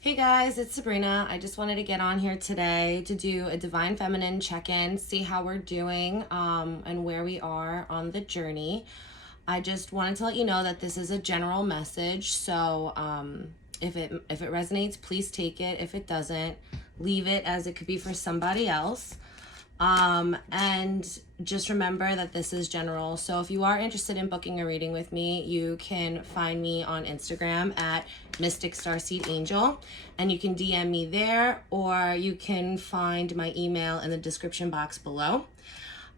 Hey guys, it's Sabrina. I just wanted to get on here today to do a Divine Feminine check-in, see how we're doing and where we are on the journey. I just wanted to let you know that this is a general message, so if it resonates, please take it. If it doesn't, leave it, as it could be for somebody else. And just remember that this is general. So if you are interested in booking a reading with me, you can find me on Instagram at Mystic Starseed Angel, and you can DM me there, or you can find my email in the description box below.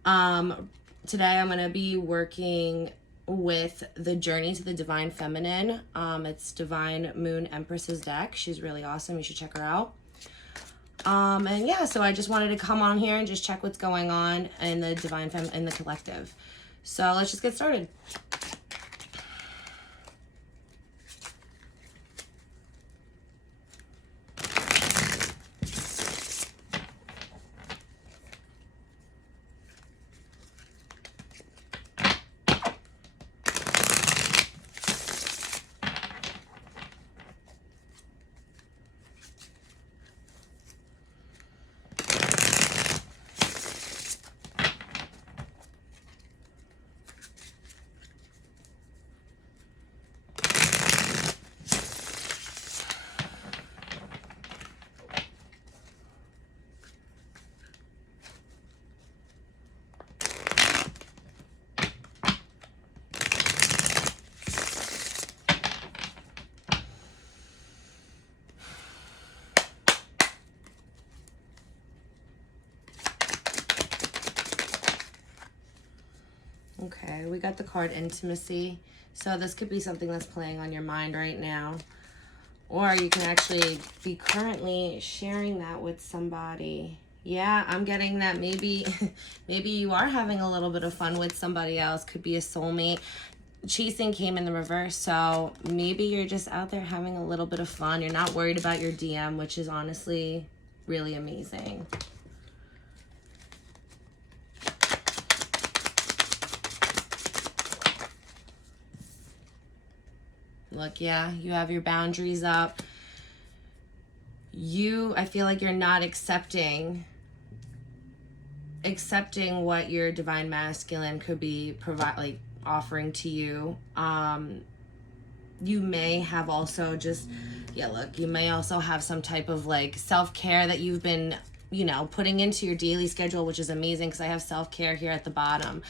Today I'm going to be working with the Journey to the Divine Feminine. It's Divine Moon Empress's deck. She's really awesome. You should check her out. And yeah, so I just wanted to come on here and just check what's going on in the Divine Femme in the collective. So let's just get started. Okay, we got the card Intimacy. So this could be something that's playing on your mind right now. Or you can actually be currently sharing that with somebody. Yeah, I'm getting that maybe maybe you are having a little bit of fun with somebody else. Could be a soulmate. Chasing came in the reverse, so maybe you're just out there having a little bit of fun. You're not worried about your DM, which is honestly really amazing. Look, yeah, you have your boundaries up. I feel like you're not accepting what your divine masculine could be offering to you. You may have also you may also have some type of like self-care that you've been, putting into your daily schedule, which is amazing because I have self-care here at the bottom.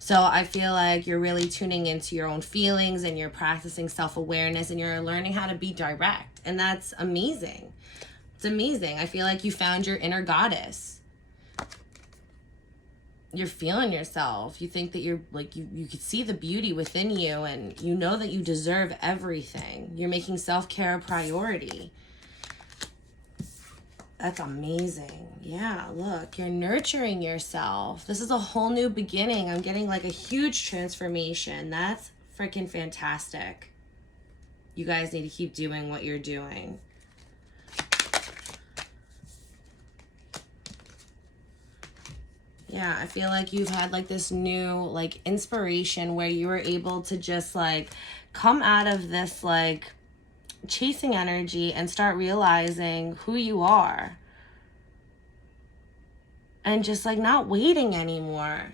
So I feel like you're really tuning into your own feelings and you're practicing self-awareness and you're learning how to be direct. And that's amazing. It's amazing. I feel like you found your inner goddess. You're feeling yourself. You think that you're like, you could see the beauty within you and you know that you deserve everything. You're making self-care a priority. That's amazing. Yeah, look, you're nurturing yourself. This is a whole new beginning. I'm getting like a huge transformation. That's freaking fantastic. You guys need to keep doing what you're doing. Yeah, I feel like you've had like this new like inspiration where you were able to just like come out of this like chasing energy and start realizing who you are. And just like not waiting anymore.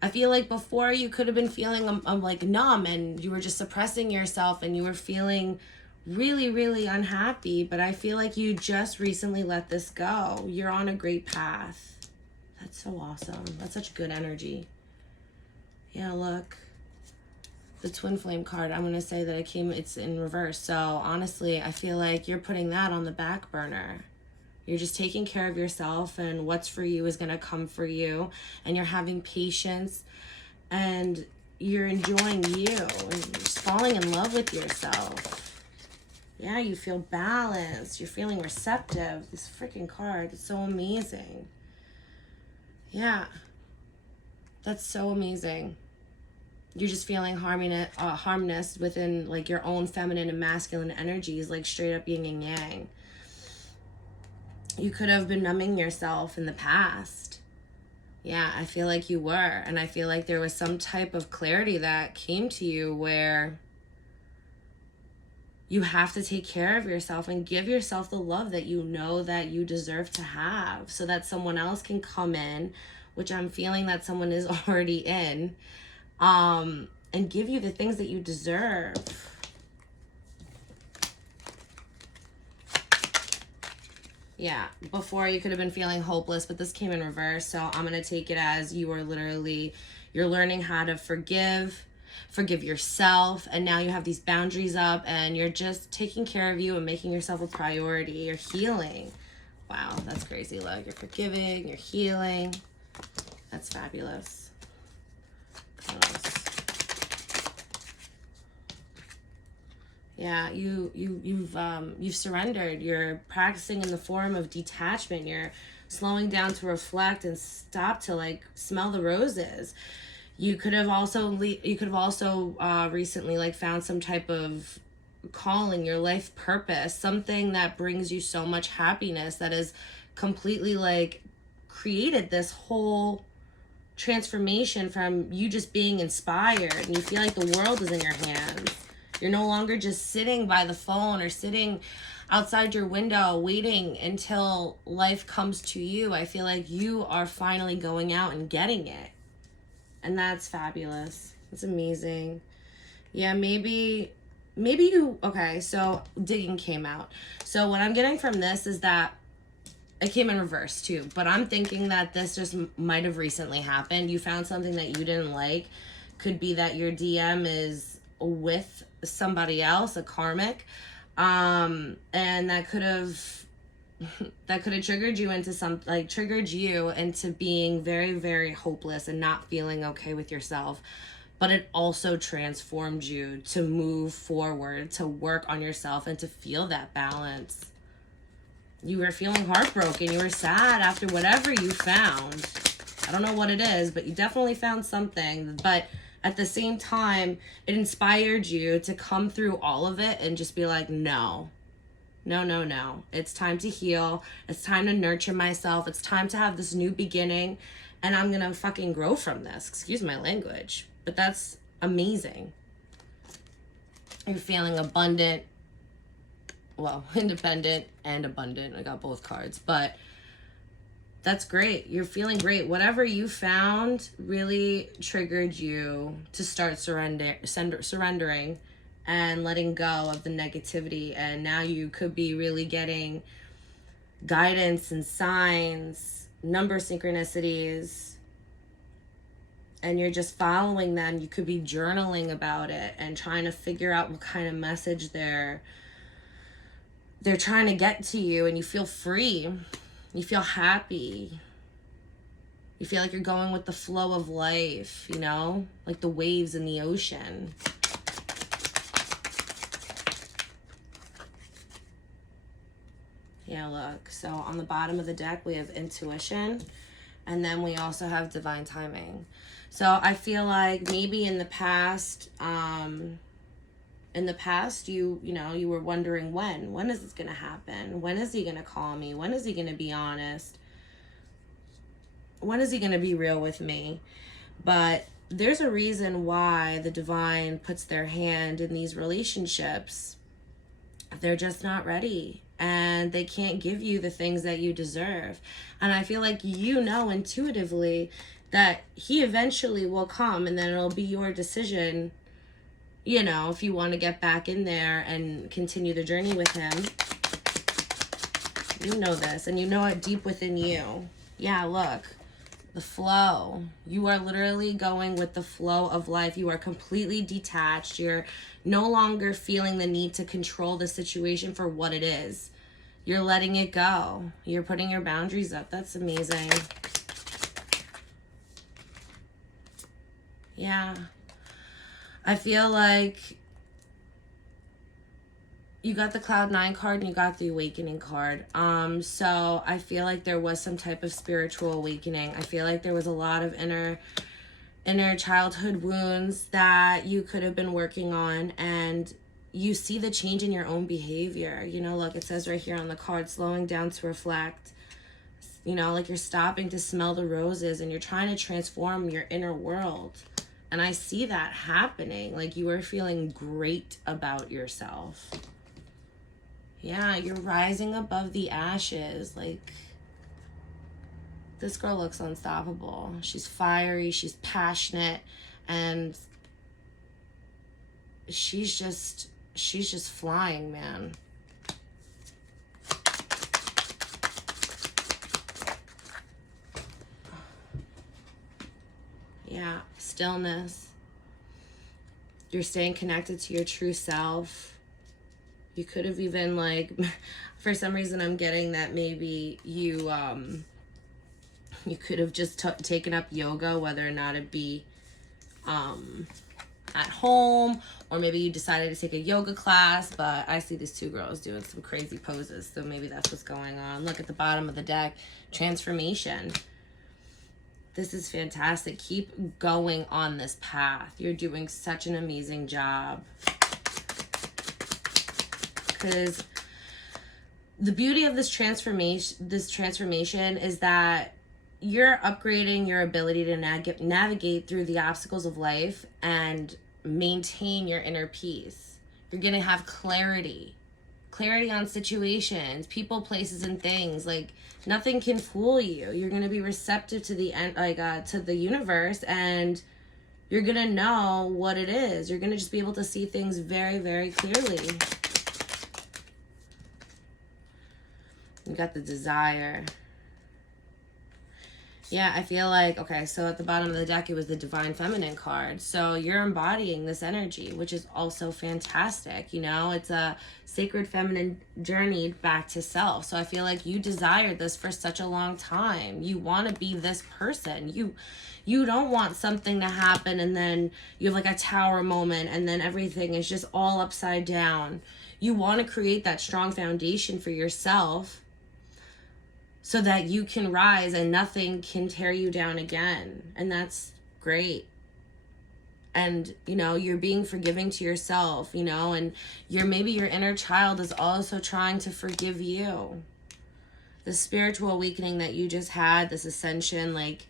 I feel like before you could have been feeling like numb and you were just suppressing yourself and you were feeling really, really unhappy. But I feel like you just recently let this go. You're on a great path. That's so awesome. That's such good energy. Yeah, look. The twin flame card, I'm going to say that it's in reverse. So honestly, I feel like you're putting that on the back burner. You're just taking care of yourself and what's for you is going to come for you. And you're having patience and you're enjoying you and you're just falling in love with yourself. Yeah, you feel balanced. You're feeling receptive. This freaking card is so amazing. Yeah, that's so amazing. You're just feeling harmonious within like your own feminine and masculine energies, like straight up yin and yang. You could have been numbing yourself in the past. Yeah, I feel like you were. And I feel like there was some type of clarity that came to you where you have to take care of yourself and give yourself the love that you know that you deserve to have, so that someone else can come in, which I'm feeling that someone is already in, and give you the things that you deserve. Yeah, before you could have been feeling hopeless, but this came in reverse. So I'm going to take it as you're learning how to forgive yourself. And now you have these boundaries up and you're just taking care of you and making yourself a priority. You're healing. Wow, that's crazy. Look, you're forgiving, you're healing. That's fabulous. What else? Yeah, you've surrendered. You're practicing in the form of detachment. You're slowing down to reflect and stop to like smell the roses. You could have also recently like found some type of calling, your life purpose, something that brings you so much happiness that has completely like created this whole transformation from you just being inspired, and you feel like the world is in your hands. You're no longer just sitting by the phone or sitting outside your window waiting until life comes to you. I feel like you are finally going out and getting it. And that's fabulous. It's amazing. Yeah, maybe you, okay, so digging came out. So what I'm getting from this is that it came in reverse too, but I'm thinking that this just might have recently happened. You found something that you didn't like. Could be that your DM is with somebody else, a karmic, and that could have triggered you into being very, very hopeless and not feeling okay with yourself. But it also transformed you to move forward, to work on yourself, and to feel that balance. You were feeling heartbroken, you were sad after whatever you found. I don't know what it is, but you definitely found something. But at the same time, it inspired you to come through all of it and just be like, no. It's time to heal. It's time to nurture myself. It's time to have this new beginning. And I'm going to fucking grow from this. Excuse my language. But that's amazing. You're feeling abundant. Well, independent and abundant. I got both cards. But that's great. You're feeling great. Whatever you found really triggered you to start surrendering and letting go of the negativity. And now you could be really getting guidance and signs, number synchronicities, and you're just following them. You could be journaling about it and trying to figure out what kind of message they're trying to get to you, and you feel free. You feel happy. You feel like you're going with the flow of life, you know? Like the waves in the ocean. Yeah, look. So on the bottom of the deck, we have intuition. And then we also have divine timing. So I feel like maybe in the past, you were wondering when is this going to happen? When is he going to call me? When is he going to be honest? When is he going to be real with me? But there's a reason why the divine puts their hand in these relationships. They're just not ready, and they can't give you the things that you deserve. And I feel like you know intuitively that he eventually will come, and then it'll be your decision, you know, if you want to get back in there and continue the journey with him. You know this, and you know it deep within you. Yeah, look, the flow. You are literally going with the flow of life. You are completely detached. You're no longer feeling the need to control the situation for what it is. You're letting it go. You're putting your boundaries up. That's amazing. Yeah. I feel like you got the Cloud 9 card and you got the Awakening card. So I feel like there was some type of spiritual awakening. I feel like there was a lot of inner childhood wounds that you could have been working on, and you see the change in your own behavior. You know, look, it says right here on the card, slowing down to reflect. You know, like you're stopping to smell the roses and you're trying to transform your inner world. And I see that happening. Like you are feeling great about yourself. Yeah, you're rising above the ashes. Like, this girl looks unstoppable. She's fiery, she's passionate, and she's just flying, man. Yeah, stillness. You're staying connected to your true self. You could have even, like, for some reason I'm getting that maybe you could have just taken up yoga, whether or not it be at home, or maybe you decided to take a yoga class. But I see these two girls doing some crazy poses, so maybe that's what's going on. Look at the bottom of the deck, transformation. This is fantastic. Keep going on this path. You're doing such an amazing job. Because the beauty of this transformation is that you're upgrading your ability to navigate through the obstacles of life and maintain your inner peace. You're going to have clarity on situations, people, places, and things. Like, nothing can fool you. You're going to be receptive to the to the universe, and you're going to know what it is. You're going to just be able to see things very, very clearly. You got the desire. Yeah, I feel like, okay, so at the bottom of the deck, it was the Divine Feminine card. So you're embodying this energy, which is also fantastic. You know, it's a sacred feminine journey back to self. So I feel like you desired this for such a long time. You want to be this person. You don't want something to happen and then you have like a tower moment and then everything is just all upside down. You want to create that strong foundation for yourself, so that you can rise and nothing can tear you down again. And that's great. And, you know, you're being forgiving to yourself, you know, and maybe your inner child is also trying to forgive you. The spiritual awakening that you just had, this ascension, like,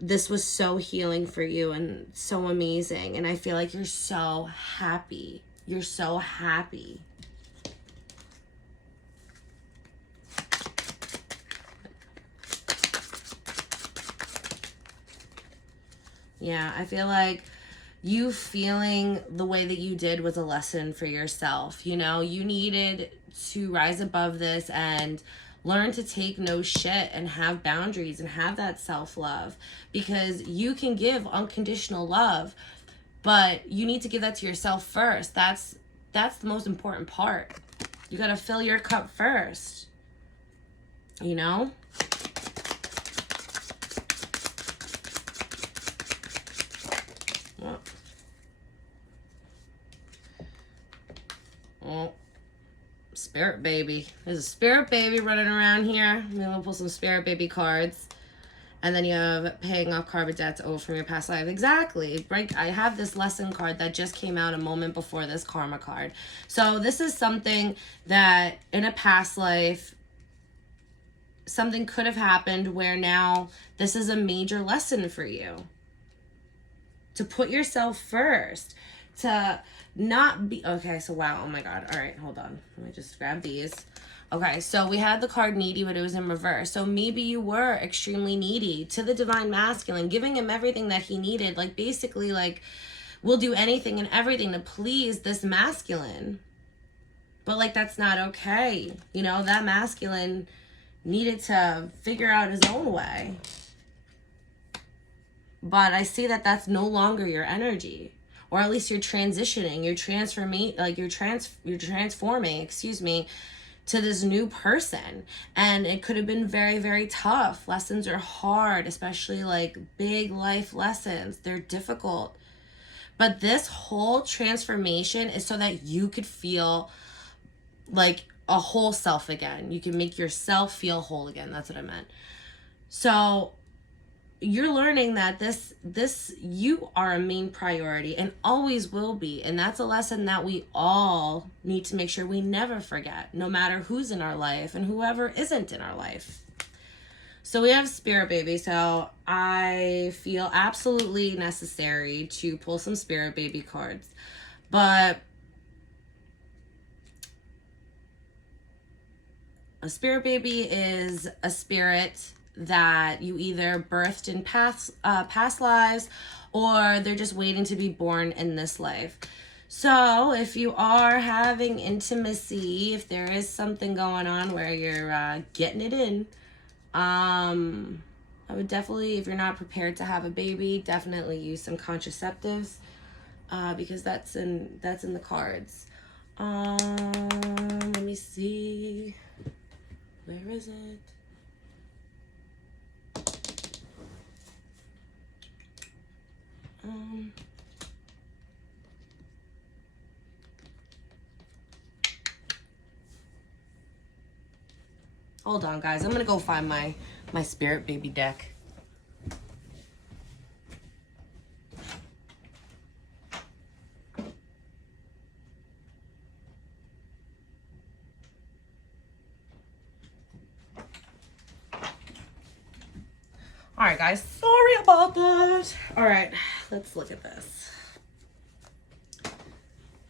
this was so healing for you and so amazing. And I feel like you're so happy. You're so happy. Yeah, I feel like you feeling the way that you did was a lesson for yourself. You know, you needed to rise above this and learn to take no shit and have boundaries and have that self-love, because you can give unconditional love, but you need to give that to yourself first. That's the most important part. You got to fill your cup first, you know? Oh, spirit baby. There's a spirit baby running around here. I'm gonna pull some spirit baby cards. And then you have paying off karmic debts owed from your past life. Exactly. Right. I have this lesson card that just came out a moment before this karma card. So this is something that in a past life, something could have happened where now this is a major lesson for you. To put yourself first. To not be... Okay, so wow. Oh my God. All right, hold on. Let me just grab these. Okay, so we had the card needy, but it was in reverse. So maybe you were extremely needy to the divine masculine, giving him everything that he needed. Like, basically, like, we'll do anything and everything to please this masculine. But, like, that's not okay. You know, that masculine needed to figure out his own way. But I see that that's no longer your energy. Or at least you're transitioning. You're transforming, like, you're transforming, excuse me, to this new person. And it could have been very, very tough. Lessons are hard, especially like big life lessons. They're difficult. But this whole transformation is so that you could feel like a whole self again. You can make yourself feel whole again. That's what I meant. So you're learning that this you are a main priority and always will be. And that's a lesson that we all need to make sure we never forget, no matter who's in our life and whoever isn't in our life. So we have Spirit Baby. So I feel absolutely necessary to pull some Spirit Baby cards. But A spirit baby is a spirit that you either birthed in past lives, or they're just waiting to be born in this life. So if you are having intimacy, if there is something going on where you're getting it in, I would definitely, if you're not prepared to have a baby, definitely use some contraceptives, because that's in the cards. Let me see. Where is it? Hold on, guys. I'm gonna go find my spirit baby deck. All right, guys. Sorry about that. All right, let's look at this.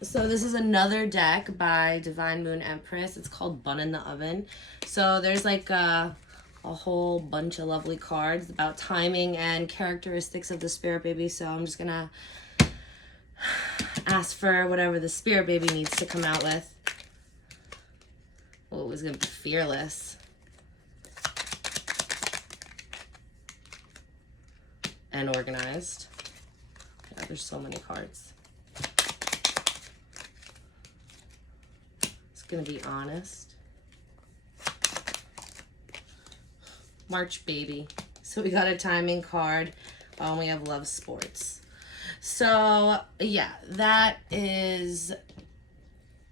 So this is another deck by Divine Moon Empress. It's called Bun in the Oven. So there's like a whole bunch of lovely cards about timing and characteristics of the spirit baby. So I'm just gonna ask for whatever the spirit baby needs to come out with. Oh, it was gonna be fearless. And organized. Yeah, there's so many cards. It's gonna be honest. March baby. So we got a timing card. We have love sports. So yeah, that is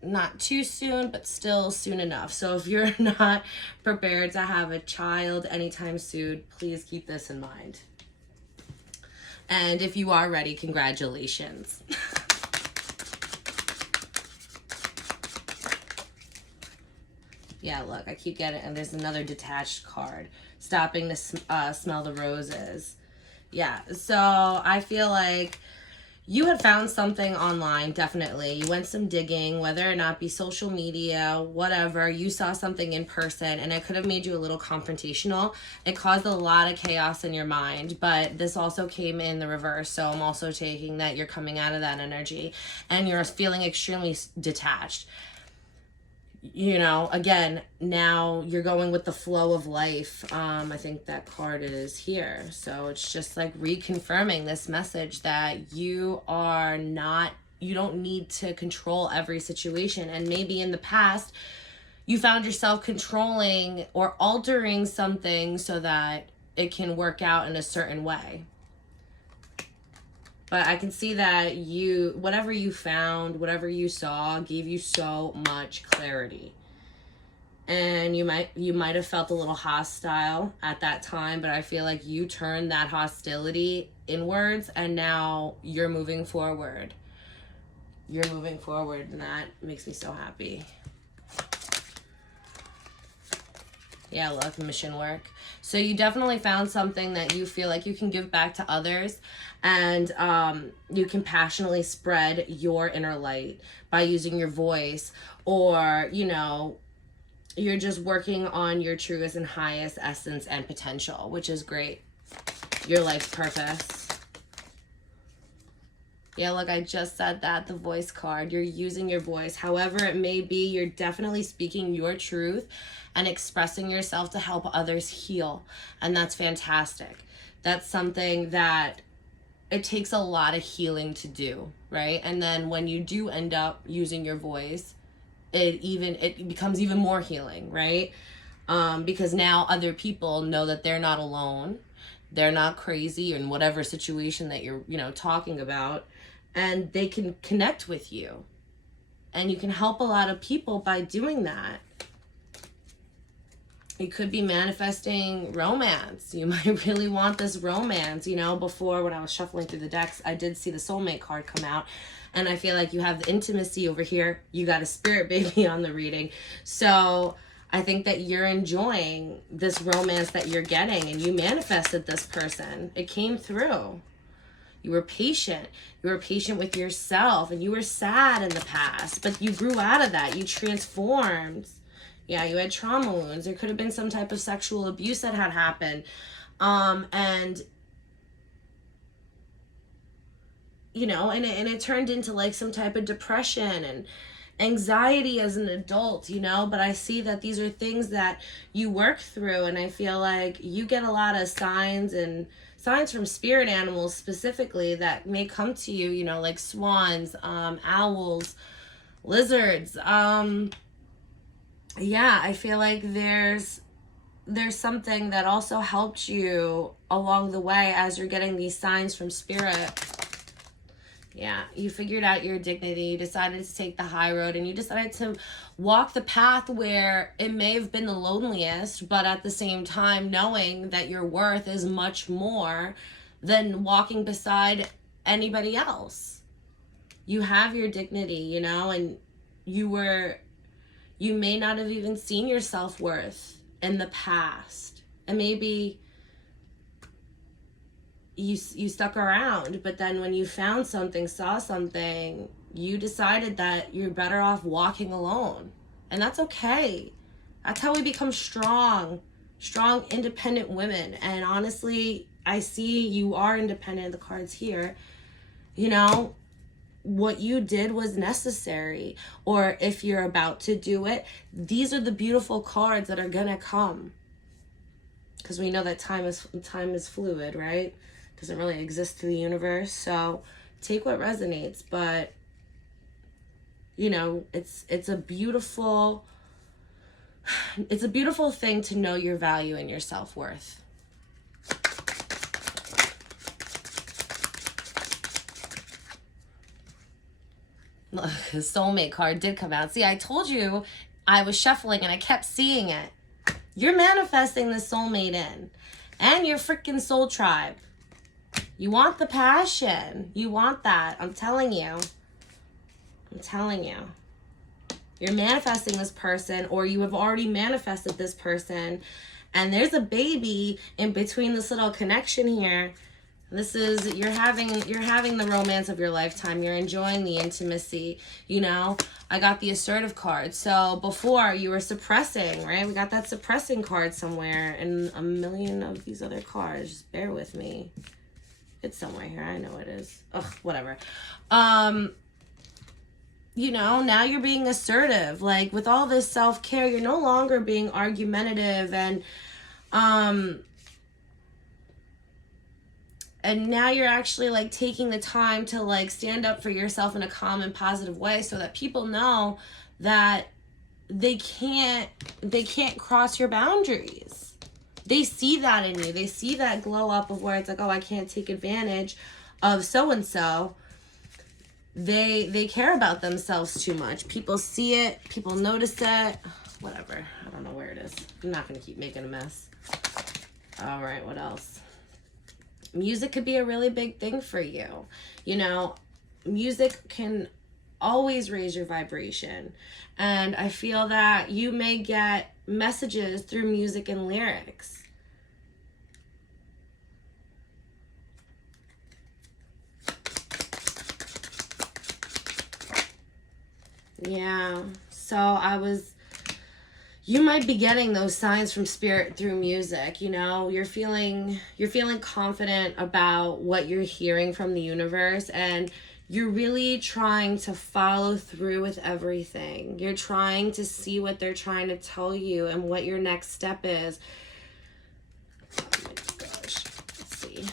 not too soon, but still soon enough. So if you're not prepared to have a child anytime soon, please keep this in mind. And if you are ready, congratulations. Yeah, look, I keep getting, and there's another detached card. Stopping to smell the roses. Yeah, so I feel like you had found something online, definitely. You went some digging, whether or not be social media, whatever. You saw something in person, and it could have made you a little confrontational. It caused a lot of chaos in your mind, but this also came in the reverse. So I'm also taking that you're coming out of that energy, and you're feeling extremely detached. You know, again, now you're going with the flow of life. I think that card is here. So it's just like reconfirming this message that you don't need to control every situation. And maybe in the past, you found yourself controlling or altering something so that it can work out in a certain way. But I can see that whatever you found, whatever you saw, gave you so much clarity. And you might have felt a little hostile at that time, but I feel like you turned that hostility inwards, and now you're moving forward. You're moving forward, and that makes me so happy. Yeah, look, mission work. So you definitely found something that you feel like you can give back to others, and you can passionately spread your inner light by using your voice, or, you know, you're just working on your truest and highest essence and potential, which is great. Your life's purpose. Yeah, look, I just said that, the voice card. You're using your voice. However it may be, you're definitely speaking your truth and expressing yourself to help others heal. And that's fantastic. That's something that it takes a lot of healing to do, right? And then when you do end up using your voice, it becomes even more healing, right? Because now other people know that they're not alone. They're not crazy in whatever situation that you're, talking about. And they can connect with you. And you can help a lot of people by doing that. You could be manifesting romance. You might really want this romance. Before, when I was shuffling through the decks, I did see the soulmate card come out. And I feel like you have the intimacy over here. You got a spirit baby on the reading. So I think that you're enjoying this romance that you're getting. And you manifested this person. It came through. You were patient. You were patient with yourself. And you were sad in the past. But you grew out of that. You transformed. Yeah, you had trauma wounds. There could have been some type of sexual abuse that had happened. And you know, and it turned into like some type of depression and anxiety as an adult, you know. But I see that these are things that you work through, and I feel like you get a lot of signs from spirit animals specifically that may come to you, you know, like swans, owls, lizards. Yeah, I feel like there's something that also helped you along the way as you're getting these signs from spirit. Yeah, you figured out your dignity, you decided to take the high road, and you decided to walk the path where it may have been the loneliest, but at the same time knowing that your worth is much more than walking beside anybody else. You have your dignity, you know, and you may not have even seen your self-worth in the past. And maybe you stuck around, but then when you found something, saw something, you decided that you're better off walking alone. And that's okay. That's how we become strong, independent women. And honestly, I see you are independent, the cards here. You know, what you did was necessary. Or if you're about to do it, these are the beautiful cards that are gonna come. Because we know that time is fluid, right? Doesn't really exist to the universe. So take what resonates. But you know, it's a beautiful thing to know your value and your self-worth. Look, the soulmate card did come out. See, I told you I was shuffling and I kept seeing it. You're manifesting the soulmate in. And your freaking soul tribe. You want the passion. You want that. I'm telling you. You're manifesting this person, or you have already manifested this person. And there's a baby in between this little connection here. This is, you're having the romance of your lifetime. You're enjoying the intimacy, you know. I got the assertive card. So before you were suppressing, right? We got that suppressing card somewhere in a million of these other cards. Just bear with me. It's somewhere here. I know it is. Ugh, whatever. You know, now you're being assertive. Like with all this self-care, you're no longer being argumentative and now you're actually like taking the time to like stand up for yourself in a calm and positive way so that people know that they can't cross your boundaries. They see that in you. They see that glow up of where it's like, oh, I can't take advantage of so-and-so. They care about themselves too much. People see it. People notice it. Whatever. I don't know where it is. I'm not going to keep making a mess. All right, what else? Music could be a really big thing for you. You know, music can always raise your vibration. And I feel that you may get messages through music and lyrics. Yeah, so you might be getting those signs from spirit through music, you know. You're feeling confident about what you're hearing from the universe, and you're really trying to follow through with everything. You're trying to see what they're trying to tell you and what your next step is. Oh my gosh, let's see.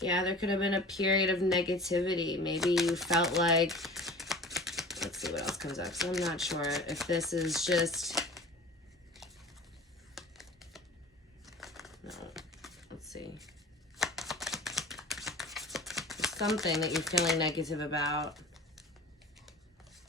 Yeah, there could have been a period of negativity. Maybe you felt like, let's see what else comes up. So I'm not sure if this is just, no, let's see. There's something that you're feeling negative about.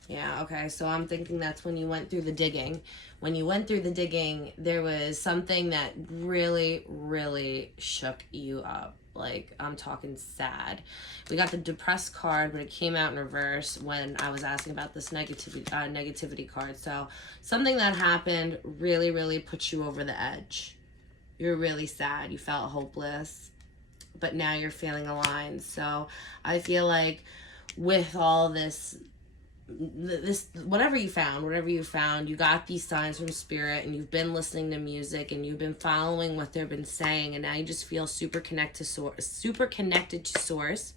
Yeah, okay, so I'm thinking that's when you went through the digging. When you went through the digging, there was something that really, really shook you up. Like, I'm talking sad. We got the depressed card, but it came out in reverse when I was asking about this negativity card. So something that happened really, really put you over the edge. You're really sad. You felt hopeless, but now you're feeling aligned. So I feel like with all this this, whatever you found, you got these signs from spirit, and you've been listening to music, and you've been following what they've been saying, and now you just feel super connected to source,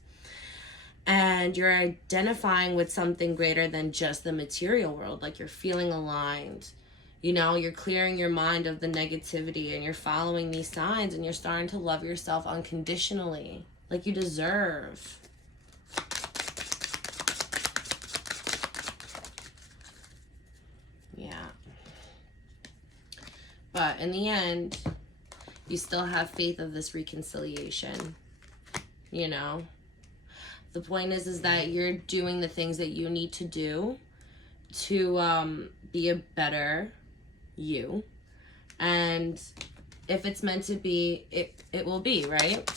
and you're identifying with something greater than just the material world. Like, you're feeling aligned. You know, you're clearing your mind of the negativity, and you're following these signs, and you're starting to love yourself unconditionally, like you deserve. Yeah. But in the end, you still have faith of this reconciliation. You know? The point is that you're doing the things that you need to do to be a better you. And if it's meant to be, it will be, right?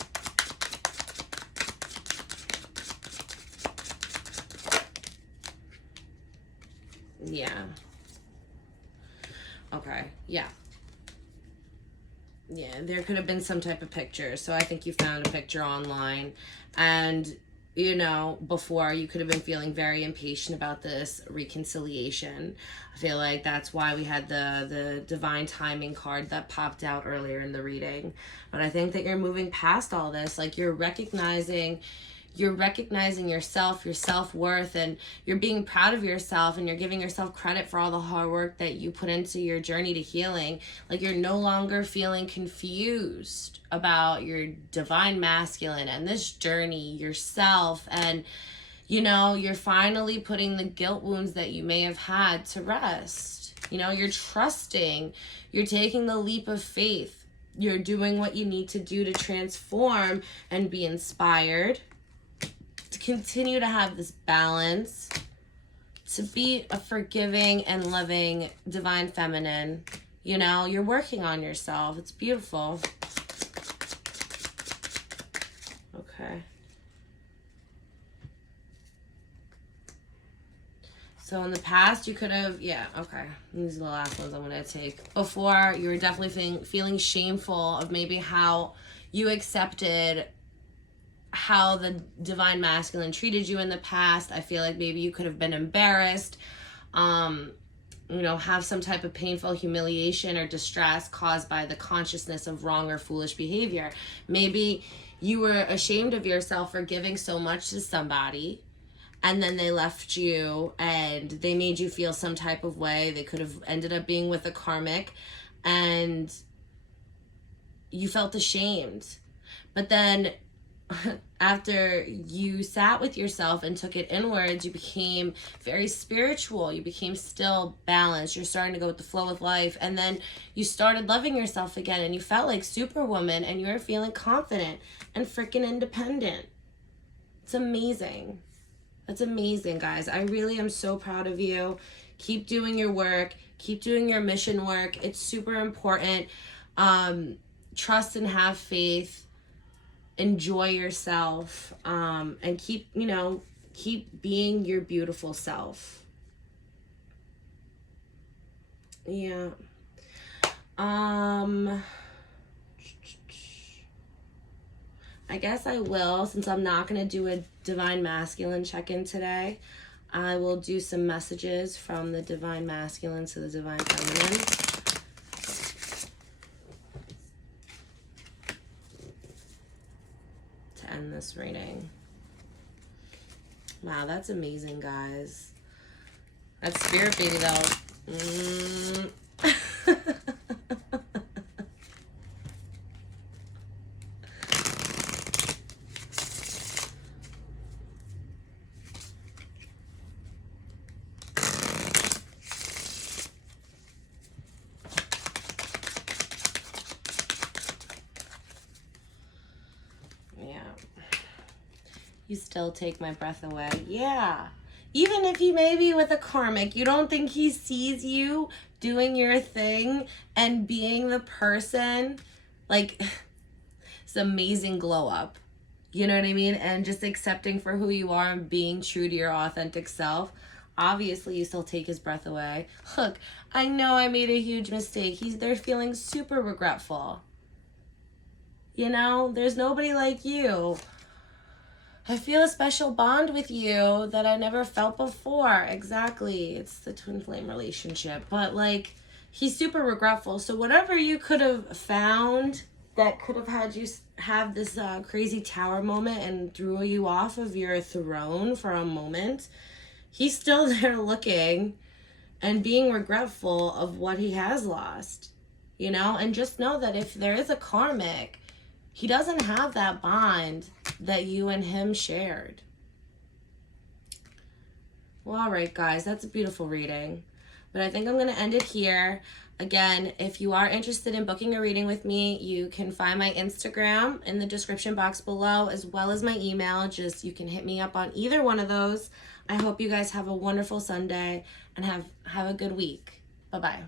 Yeah. Okay. Yeah. Yeah, there could have been some type of picture. So I think you found a picture online. And, you know, before you could have been feeling very impatient about this reconciliation. I feel like that's why we had the divine timing card that popped out earlier in the reading. But I think that you're moving past all this. Like, you're recognizing yourself, your self-worth, and you're being proud of yourself, and you're giving yourself credit for all the hard work that you put into your journey to healing. Like, you're no longer feeling confused about your divine masculine and this journey, yourself, and, you know, you're finally putting the guilt wounds that you may have had to rest. You know, you're trusting, you're taking the leap of faith, you're doing what you need to do to transform and be inspired, to continue to have this balance, to be a forgiving and loving divine feminine. You know, you're working on yourself. It's beautiful. Okay. So in the past, you could have, yeah, okay. These are the last ones I'm going to take. Before, you were definitely feeling shameful of maybe how you accepted how the divine masculine treated you in the past. I feel like maybe you could have been embarrassed, you know, have some type of painful humiliation or distress caused by the consciousness of wrong or foolish behavior. Maybe you were ashamed of yourself for giving so much to somebody, and then they left you and they made you feel some type of way. They could have ended up being with a karmic, and you felt ashamed. But then after you sat with yourself and took it inwards, you became very spiritual. You became still balanced. You're starting to go with the flow of life. And then you started loving yourself again, and you felt like Superwoman, and you were feeling confident and freaking independent. It's amazing. That's amazing, guys. I really am so proud of you. Keep doing your work. Keep doing your mission work. It's super important. Trust and have faith. Enjoy yourself, and keep being your beautiful self. Yeah. I guess I will, since I'm not going to do a divine masculine check-in today, I will do some messages from the divine masculine to the divine feminine. End this reading. Wow, that's amazing, guys. That's spirit baby though. You still take my breath away. Yeah. Even if you may be with a karmic, you don't think he sees you doing your thing and being the person, like, it's amazing glow up. You know what I mean? And just accepting for who you are and being true to your authentic self. Obviously, you still take his breath away. Look, I know I made a huge mistake. They're feeling super regretful. You know, there's nobody like you. I feel a special bond with you that I never felt before. Exactly. It's the twin flame relationship. But like, he's super regretful. So whatever you could have found that could have had you have this crazy tower moment and threw you off of your throne for a moment, he's still there looking and being regretful of what he has lost, you know? And just know that if there is a karmic, he doesn't have that bond that you and him shared. Well, all right, guys, that's a beautiful reading. But I think I'm going to end it here. Again, if you are interested in booking a reading with me, you can find my Instagram in the description box below, as well as my email. Just, you can hit me up on either one of those. I hope you guys have a wonderful Sunday and have a good week. Bye-bye.